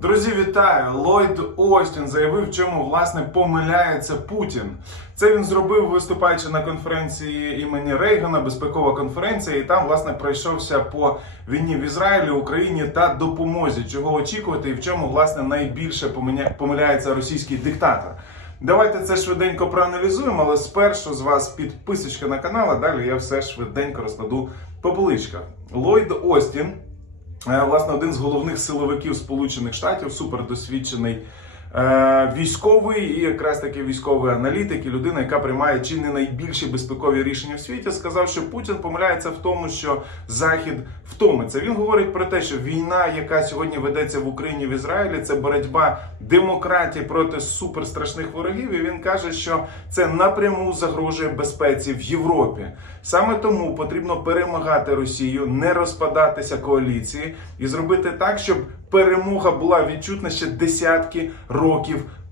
Друзі, вітаю! Ллойд Остін заявив, в чому власне помиляється Путін. Це він зробив, виступаючи на конференції імені Рейгана, безпекова конференція, і там власне пройшовся по війні в Ізраїлі, Україні та допомозі, чого очікувати, і в чому власне найбільше помиляється російський диктатор. Давайте це швиденько проаналізуємо, але спершу з вас підписочка на канал, а далі я все швиденько розкладу по поличках. Ллойд Остін. Е, Власне, один з головних силовиків Сполучених Штатів, супердосвідчений військовий і якраз таки військовий аналітик і людина, яка приймає чи не найбільші безпекові рішення в світі, сказав, що Путін помиляється в тому, що Захід втомиться. Він говорить про те, що війна, яка сьогодні ведеться в Україні в Ізраїлі, це боротьба демократії проти суперстрашних ворогів. І він каже, що це напряму загрожує безпеці в Європі. Саме тому потрібно перемагати Росію, не розпадатися коаліції і зробити так, щоб перемога була відчутна ще десятки років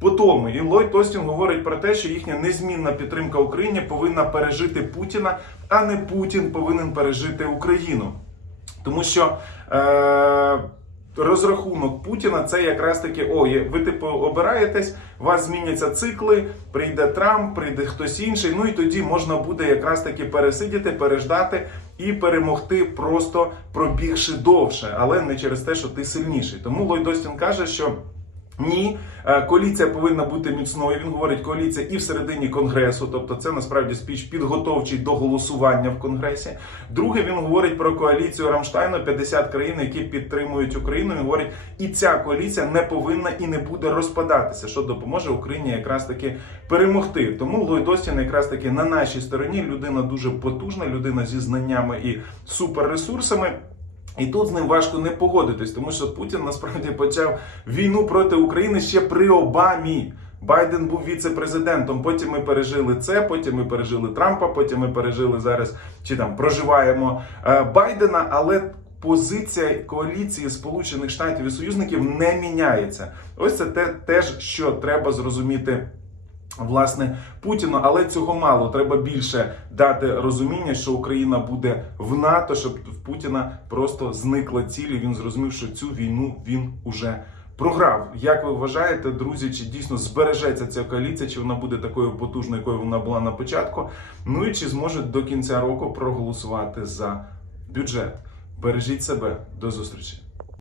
по тому. І Ллойд Остін говорить про те, що їхня незмінна підтримка Україні повинна пережити Путіна, а не Путін повинен пережити Україну. Тому що е, розрахунок Путіна це якраз таки: о, ви типу обираєтесь, у вас зміняться цикли, прийде Трамп, прийде хтось інший. Ну і тоді можна буде якраз таки пересидіти, переждати і перемогти, просто пробігши довше, але не через те, що ти сильніший. Тому Ллойд Остін каже, що. Ні, е, коаліція повинна бути міцною. Він говорить коаліція і всередині конгресу, тобто це насправді спіч підготовчий до голосування в конгресі. Друге, він говорить про коаліцію Рамштайну, 50 країн, які підтримують Україну. Він говорить, і ця коаліція не повинна і не буде розпадатися, що допоможе Україні якраз таки перемогти. Тому Ллойд Остін якраз таки на нашій стороні людина дуже потужна, людина зі знаннями і суперресурсами. І тут з ним важко не погодитись, тому що Путін насправді почав війну проти України ще при Обамі. Байден був віце-президентом. Потім ми пережили це, потім ми пережили Трампа, потім ми пережили зараз чи там проживаємо е, Байдена, але. Позиція коаліції Сполучених Штатів і союзників не міняється. Ось це те, теж, що треба зрозуміти власне Путіну, але цього мало. Треба більше дати розуміння, що Україна буде в НАТО, щоб в Путіна просто зникла ціль. і Він зрозумів, що цю війну він уже програв. Як ви вважаєте, друзі, чи дійсно збережеться ця коаліція, чи вона буде такою потужною, якою вона була на початку? Ну і чи зможуть до кінця року проголосувати за бюджет? Бережіть себе, до зустрічі.